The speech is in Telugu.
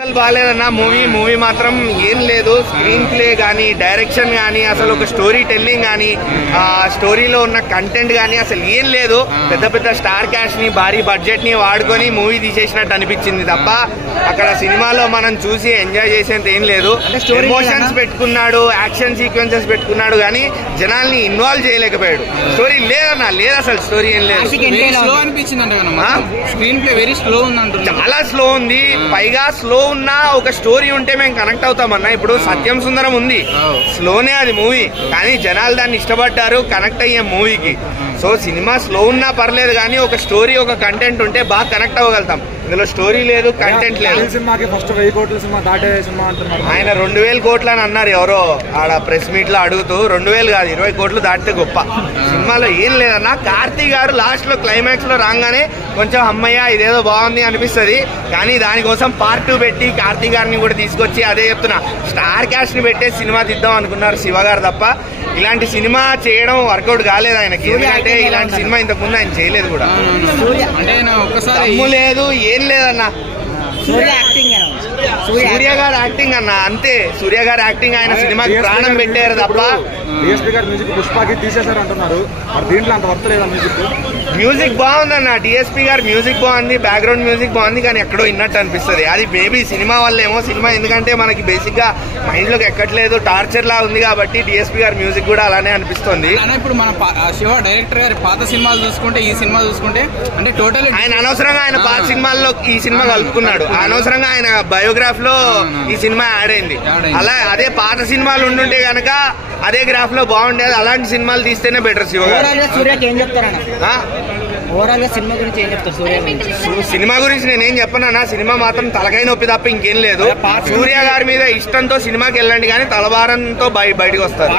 అసలు బాగాలేదన్న మూవీ మాత్రం ఏం లేదు. స్క్రీన్ ప్లే కానీ, డైరెక్షన్ కానీ, అసలు ఒక స్టోరీ టెల్లింగ్ కానీ, ఆ స్టోరీలో ఉన్న కంటెంట్ కానీ అసలు ఏం లేదు. పెద్ద పెద్ద స్టార్ క్యాష్ ని, భారీ బడ్జెట్ ని వాడుకొని మూవీ తీసేసినట్టు అనిపించింది తప్ప అక్కడ సినిమాలో మనం చూసి ఎంజాయ్ చేసేంత ఏం లేదు. ఎమోషన్స్ పెట్టుకున్నాడు, యాక్షన్ సీక్వెన్సెస్ పెట్టుకున్నాడు కానీ జనాల్ని ఇన్వాల్వ్ చేయలేకపోయాడు. స్టోరీ లేదన్నా, లేదు అసలు స్టోరీ ఏం లేదు. స్క్రీన్ ప్లే వెరీ స్లో ఉంది, చాలా స్లో ఉంది. పైగా స్లో ఉన్న ఒక స్టోరీ ఉంటే మేము కనెక్ట్ అవుతామన్నా. ఇప్పుడు సత్యం సుందరం ఉంది, స్లోనే అది మూవీ, కానీ జనాలు దాన్ని ఇష్టపడ్డారు, కనెక్ట్ అయ్యే మూవీకి. సో సినిమా స్లో ఉన్నా పర్లేదు కానీ ఒక స్టోరీ, ఒక కంటెంట్ ఉంటే బాగా కనెక్ట్ అవ్వగలుగుతాం. ఇందులో స్టోరీ లేదు, కంటెంట్ లేదు. ఆయన 2000 కోట్లు అని అన్నారు ఎవరో ఆడ ప్రెస్ మీట్ లో అడుగుతూ. 2000 కాదు, 20 కోట్లు దాటితే గొప్ప. సినిమాలో ఏం లేదన్నా. కార్తీ గారు లాస్ట్ లో క్లైమాక్స్ లో రాగానే కొంచెం అమ్మయ్య ఇదేదో బాగుంది అనిపిస్తుంది, కానీ దానికోసం పార్ట్ 2 పెట్టి కార్తీ గారిని కూడా తీసుకొచ్చి, అదే చెప్తున్నా, స్టార్ క్యాష్ ని పెట్టే సినిమా తీద్దాం అనుకున్నారు శివ గారు తప్ప ఇలాంటి సినిమా చేయడం వర్కౌట్ కాలేదు ఆయనకి. ఎందుకంటే ఇలాంటి సినిమా ఇంతకు ముందు ఆయన చేయలేదు కూడా. లేదు ఏం లేదన్నా. సూర్య గారు యాక్టింగ్ అన్న అంతే. సూర్య గారు యాక్టింగ్ ఆయన సినిమాకి ప్రాణం పెట్టారు తప్ప. మ్యూజిక్ బాగుందన్న, డిఎస్పీ గారు మ్యూజిక్ బాగుంది, బ్యాక్గ్రౌండ్ మ్యూజిక్ బాగుంది, కానీ ఎక్కడో ఇన్నట్టు అనిపిస్తుంది. అది మేబీ సినిమా వల్లేమో. సినిమా ఎందుకంటే మనకి బేసిక్ గా మైండ్ లోకి ఎక్కట్లేదు, టార్చర్ లా ఉంది కాబట్టి డిఎస్పీ గారి మ్యూజిక్ కూడా అలానే అనిపిస్తుంది. ఇప్పుడు మన శివ డైరెక్టర్ గారి పాత సినిమాలు చూసుకుంటే, ఈ సినిమా చూసుకుంటే అంటే టోటల్ ఆయన అనవసరంగా ఆయన పాత సినిమాల్లో ఈ సినిమా కలుపుకున్నాడు. అనవసరంగా ఆయన బయోగ్రాఫ్ లో ఈ సినిమా యాడ్ అయింది. అలా అదే పాత సినిమాలు ఉండుంటే గనక అదే గ్రాఫ్ లో బాగుండేది. అలాంటి సినిమాలు తీస్తేనే బెటర్. శివ గారు సినిమా గురించి నేనేం చెప్పనా. సినిమా మాత్రం తలకాయ నొప్పి తప్ప ఇంకేం లేదు. సూర్య గారి మీద ఇష్టంతో సినిమాకి వెళ్ళండి కానీ తలభారంతో బయటకు వస్తారు.